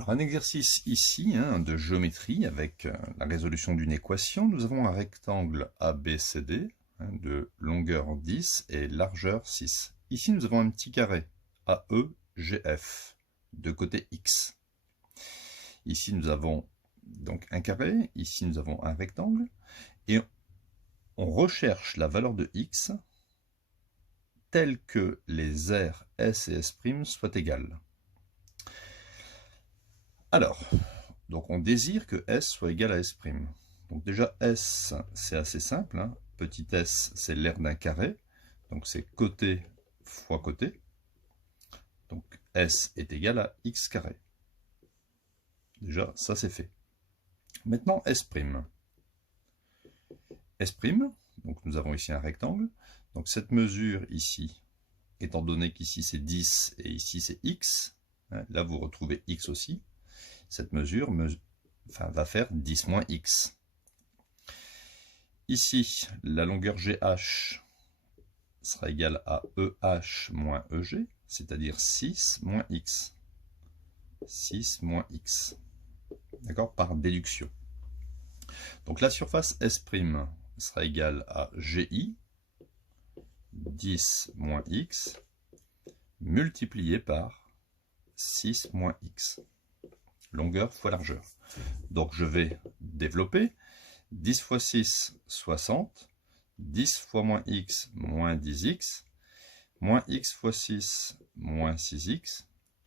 Alors un exercice ici de géométrie avec la résolution d'une équation. Nous avons un rectangle ABCD de longueur 10 et largeur 6. Ici nous avons un petit carré AEGF de côté X. Ici nous avons donc un carré, ici nous avons un rectangle et on recherche la valeur de X telle que les aires S et S' soient égales. Alors, donc on désire que S soit égal à S'. Donc déjà S, c'est assez simple. Petit s, c'est l'aire d'un carré. Donc c'est côté fois côté. Donc S est égal à X carré. Déjà, ça c'est fait. Maintenant S'. S', donc nous avons ici un rectangle. Donc cette mesure ici, étant donné qu'ici c'est 10 et ici c'est X, là vous retrouvez X aussi. Cette mesure va faire 10 moins X. Ici, la longueur GH sera égale à EH moins EG, c'est-à-dire 6 moins X. 6 moins X. D'accord? Par déduction. Donc la surface S' sera égale à GI, 10 moins X, multiplié par 6 moins X. Longueur fois largeur. Donc je vais développer. 10 fois 6, 60. 10 fois moins x, moins 10x. Moins x fois 6, moins 6x.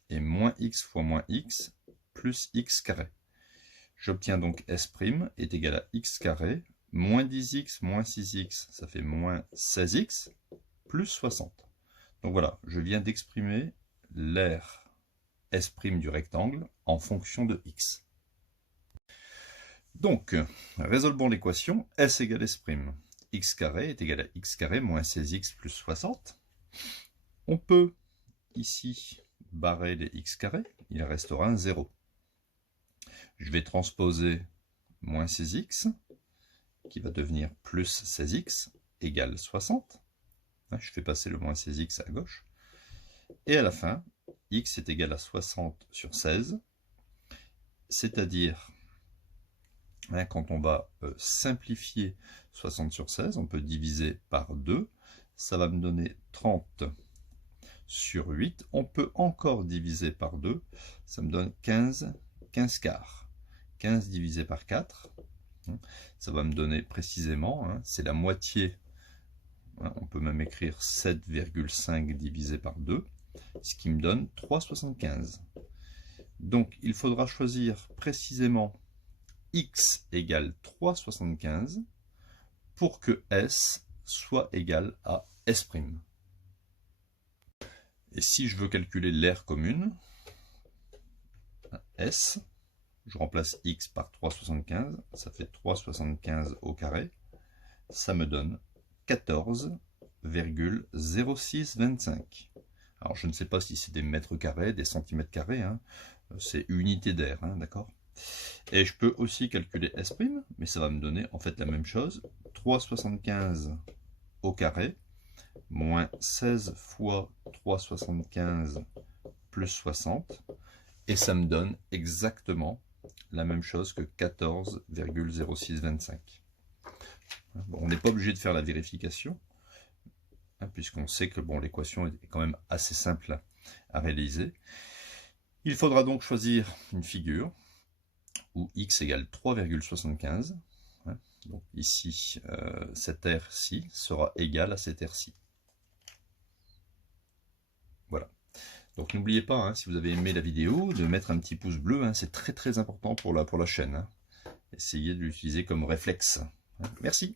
Et moins x fois moins x, plus x carré. J'obtiens donc S' est égal à x carré. Moins 10x, moins 6x, ça fait moins 16x, plus 60. Donc voilà, je viens d'exprimer l'aire S' du rectangle en fonction de x. Donc, résolvons l'équation S égale S'. X carré est égal à x carré moins 16x plus 60. On peut ici barrer les x carrés, il restera un 0. Je vais transposer moins 16x, qui va devenir plus 16x, égale 60. Je fais passer le moins 16x à gauche. Et à la fin, x est égal à 60 sur 16, c'est-à-dire, quand on va simplifier 60 sur 16, on peut diviser par 2, ça va me donner 30 sur 8, on peut encore diviser par 2, ça me donne 15 quarts. 15 divisé par 4, ça va me donner précisément, c'est la moitié, on peut même écrire 7,5 divisé par 2, ce qui me donne 3,75. Donc il faudra choisir précisément x égale 3,75 pour que S soit égal à S'. Et si je veux calculer l'aire commune, S, je remplace x par 3,75, ça fait 3,75 au carré, ça me donne 14,0625. Alors je ne sais pas si c'est des mètres carrés, des centimètres carrés, c'est unité d'air, d'accord? Et je peux aussi calculer S', mais ça va me donner en fait la même chose, 3,75 au carré, moins 16 fois 3,75 plus 60, et ça me donne exactement la même chose que 14,0625. Bon, on n'est pas obligé de faire la vérification, puisqu'on sait que bon, l'équation est quand même assez simple à réaliser. Il faudra donc choisir une figure où x égale 3,75. Donc ici, cette aire-ci sera égale à cette aire-ci. Voilà. Donc n'oubliez pas, si vous avez aimé la vidéo, de mettre un petit pouce bleu, c'est très très important pour la chaîne. Essayez de l'utiliser comme réflexe. Merci.